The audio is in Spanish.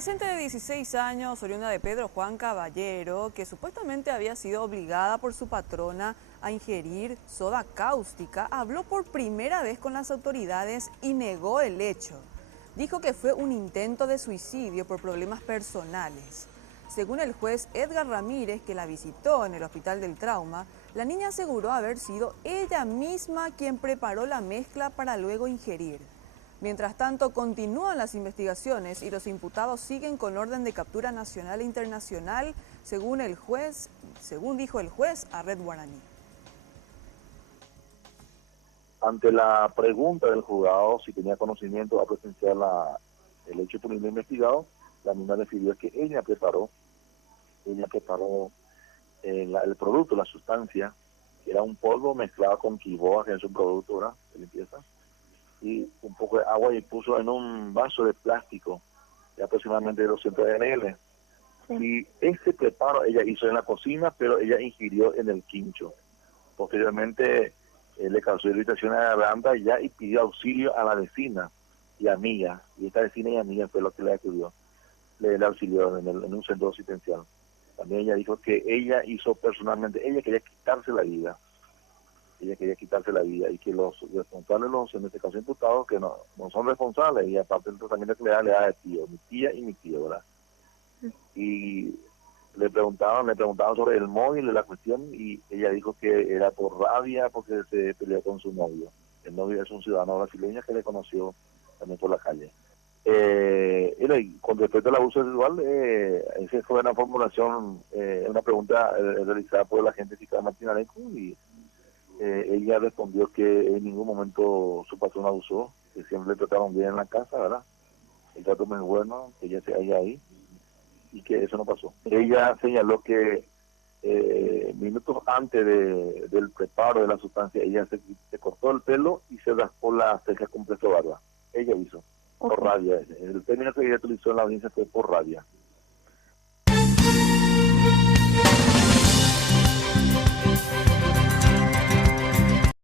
adolescente de 16 años, oriunda de Pedro Juan Caballero, que supuestamente había sido obligada por su patrona a ingerir soda cáustica, habló por primera vez con las autoridades y negó el hecho. Dijo que fue un intento de suicidio por problemas personales. Según el juez Edgar Ramírez, que la visitó en el Hospital del Trauma, la niña aseguró haber sido ella misma quien preparó la mezcla para luego ingerir. Mientras tanto, continúan las investigaciones y los imputados siguen con orden de captura nacional e internacional, según dijo el juez a Red Guaraní. Ante la pregunta del juzgado si tenía conocimiento a presenciar el hecho por el investigado, la misma decidió que ella preparó el producto, la sustancia, que era un polvo mezclado con quiboa, que es un producto, ¿verdad?, de limpieza, y un poco de agua, y puso en un vaso de plástico de aproximadamente 200 ml. Sí. Y ese preparo ella hizo en la cocina, pero ella ingirió en el quincho. Posteriormente le causó irritación a la garganta y pidió auxilio a la vecina y amiga, y esta vecina y amiga fue lo que le acudió, le auxilió en un centro asistencial. También ella dijo que ella hizo personalmente, ella quería quitarse la vida, y que los responsables, en este caso imputados, que no son responsables, y aparte del tratamiento que le da de tío, mi tía y mi tío, ¿verdad? Y le preguntaban sobre el móvil de la cuestión, y ella dijo que era por rabia porque se peleó con su novio. El novio es un ciudadano brasileño que le conoció también por la calle. Y con respecto al abuso sexual, esa fue una formulación, una pregunta realizada por la agente fiscal Martina Areco, y ella respondió que en ningún momento su patrón abusó, que siempre le trataron bien en la casa, ¿verdad? El trato muy bueno, que ella se halla ahí, y que eso no pasó. Ella señaló que minutos antes del preparo de la sustancia, ella se cortó el pelo y se raspó las cejas con presto barba. Ella hizo, por rabia. El término que ella utilizó en la audiencia fue por rabia.